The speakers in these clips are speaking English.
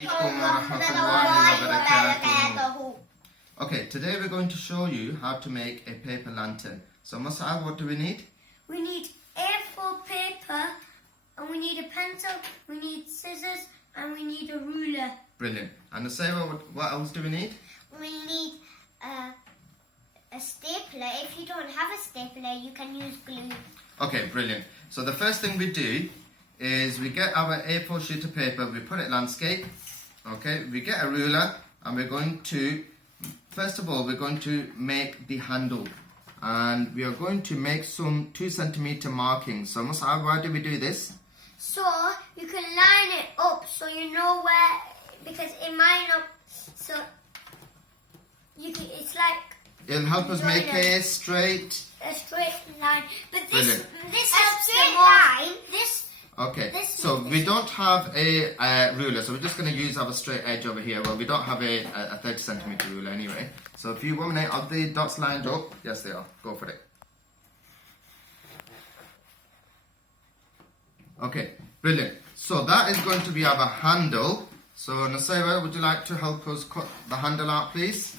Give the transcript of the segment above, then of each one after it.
Okay, today we're going to show you how to make a paper lantern. So Mus'ab, what do we need? We need A4 paper, and we need a pencil, we need scissors, and we need a ruler. Brilliant. And Nusayba, what else do we need? We need a stapler. If you don't have a stapler, you can use glue. Okay, brilliant. So the first thing we do is we get our A4 sheet of paper, we put it landscape. Okay, we get a ruler, and we're going to, first of all, we're going to make the handle. And we are going to make some 2 centimeter markings. So Mus'ab, why do we do this? So you can line it up so you know where, because it might not, so you can, it's like It'll help us make a straight line. But this Brilliant. this helps the line. Okay, This so means- we don't have a ruler, so we're just going to use our straight edge over here. Well, we don't have a 30 centimeter ruler anyway. So if you want me, are the dots lined up? Yes, they are. Go for it. Okay, brilliant. So that is going to be our handle. So Nusayba, would you like to help us cut the handle out, please?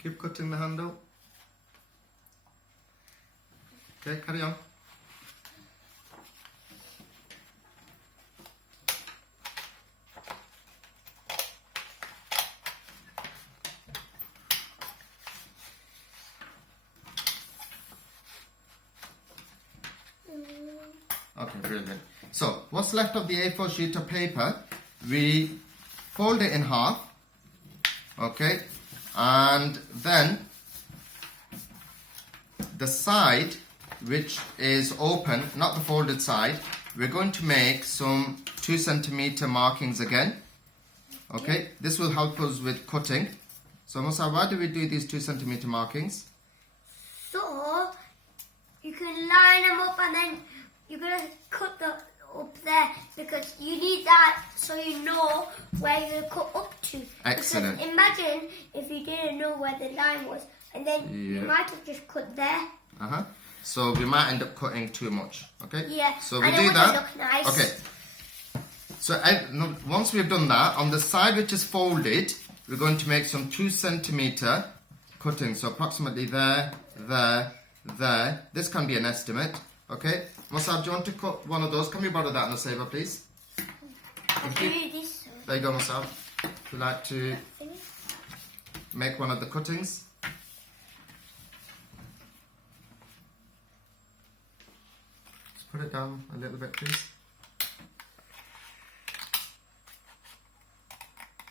Keep cutting the handle. Okay, carry on. Okay, brilliant. So, what's left of the A4 sheet of paper, we fold it in half. Okay, and then the side which is open, not the folded side, we're going to make some 2 centimeter markings again. Okay, this will help us with cutting. So Mus'ab, why do we do these 2 centimeter markings? So you can line them up, and then you're gonna cut them up there because you need that so you know where you're gonna cut up to. Excellent. Because imagine if you didn't know where the line was, and then you might have just cut there. So we might end up cutting too much. Okay. Yeah. So we and do it that. wouldn't look nice. Okay. So once we've done that, on the side which is folded, we're going to make some 2 centimeter cuttings. So approximately there, there, there. This can be an estimate. Okay. Mus'ab, do you want to cut one of those? Can we borrow that on the saver, please? Thank you. This. There you go, Mus'ab. Would you like to make one of the cuttings? Just put it down a little bit, please.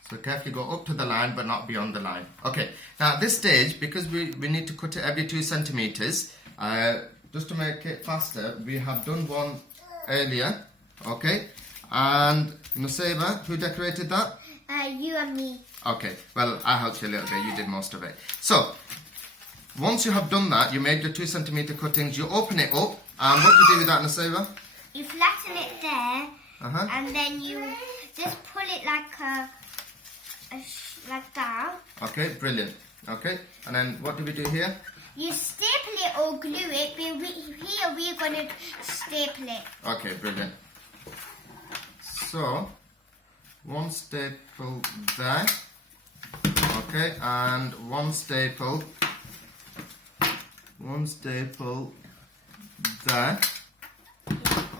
So carefully go up to the line, but not beyond the line. Okay, now at this stage, because we need to cut it every 2 centimeters, just to make it faster, we have done one earlier, okay? And Nusayba, who decorated that? You and me. Okay, well, I helped you a little bit, you did most of it. So, once you have done that, you made your 2 centimeter cuttings, you open it up, and what do you do with that, Nusayba? You flatten it there, and then you just pull it like like that. Okay, brilliant. Okay, and then what do we do here? You staple it or glue it, but here we're going to staple it. Okay, brilliant. So, one staple there. Okay, and one staple there.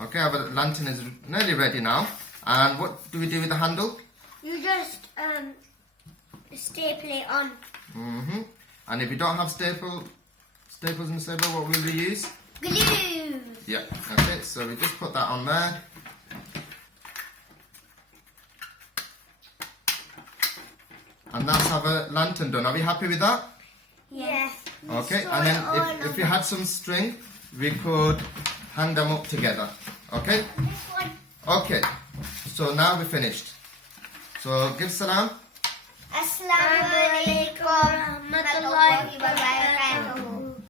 Okay, our lantern is nearly ready now. And what do we do with the handle? You just staple it on. And if you don't have staples in the saber, what will we use? Glue. Yeah, okay, so we just put that on there. And that's our lantern done. Are we happy with that? Yes. Okay, and then if you had some string, we could hang them up together. Okay? Okay, so now we're finished. So give salam. Assalamu alaikum warahmatullahi wabarakatuh.